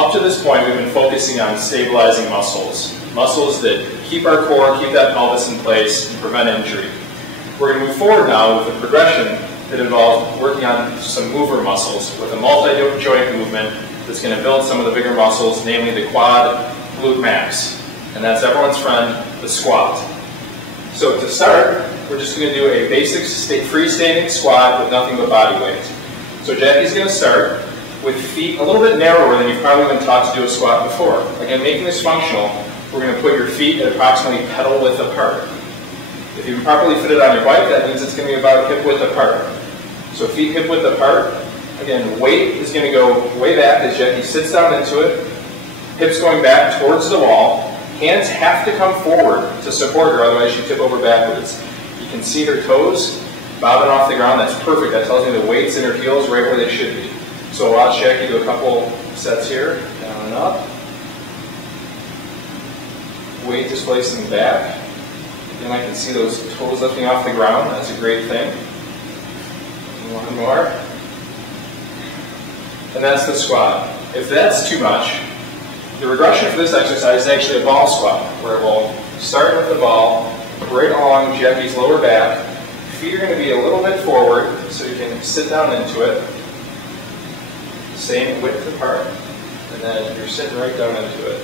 Up to this point, we've been focusing on stabilizing muscles. Muscles that keep our core, keep that pelvis in place, and prevent injury. We're going to move forward now with a progression that involves working on some mover muscles with a multi-joint movement that's going to build some of the bigger muscles, namely the quad, glute max. And that's everyone's friend, the squat. So to start, we're just going to do a basic freestanding squat with nothing but body weight. So Jackie's going to start with feet a little bit narrower than you've probably been taught to do a squat before. Again, making this functional, we're going to put your feet at approximately pedal width apart. If you've properly fitted on your bike, that means it's going to be about hip width apart. So feet hip width apart. Again, weight is going to go way back as Jackie sits down into it. Hips going back towards the wall. Hands have to come forward to support her, otherwise you tip over backwards. You can see her toes bobbing off the ground. That's perfect. That tells me the weight's in her heels right where they should be. So watch Jackie do a couple sets here, down and up. Weight displacing back. Again, I can see those toes lifting off the ground. That's a great thing. One more. And that's the squat. If that's too much, the regression for this exercise is actually a ball squat, where we'll start with the ball right along Jackie's lower back. Feet are going to be a little bit forward, so you can sit down into it. Same width apart, and then you're sitting right down into it.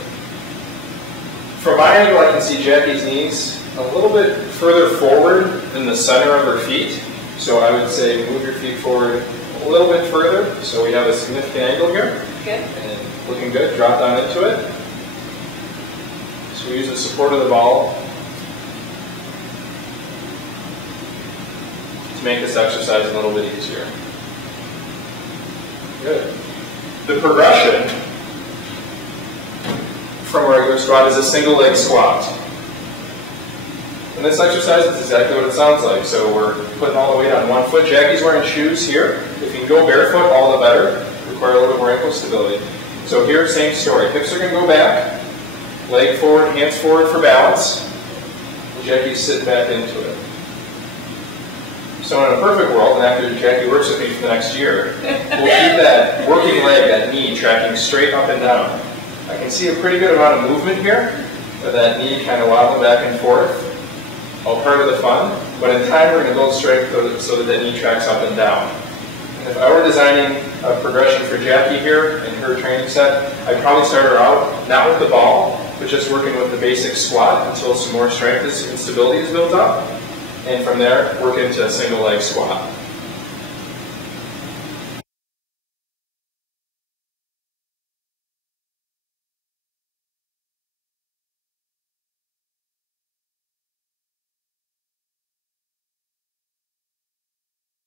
From my angle, I can see Jackie's knees a little bit further forward than the center of her feet. So I would say move your feet forward a little bit further, so we have a significant angle here. Good. And looking good, drop down into it. So we use the support of the ball to make this exercise a little bit easier. Good. The progression from a regular squat is a single leg squat. In this exercise, it's exactly what it sounds like. So we're putting all the weight on one foot. Jackie's wearing shoes here. If you can go barefoot, all the better. Require a little bit more ankle stability. So here, same story. Hips are going to go back. Leg forward, hands forward for balance. And Jackie's sitting back into it. So in a perfect world, and after Jackie works with me for the next year, we'll keep that working leg, that knee, tracking straight up and down. I can see a pretty good amount of movement here, with that knee kind of wobbling back and forth. All part of the fun, but in time we're going to build strength so that knee tracks up and down. And if I were designing a progression for Jackie here in her training set, I'd probably start her out not with the ball, but just working with the basic squat until some more strength and stability is built up. And from there, work into a single leg squat.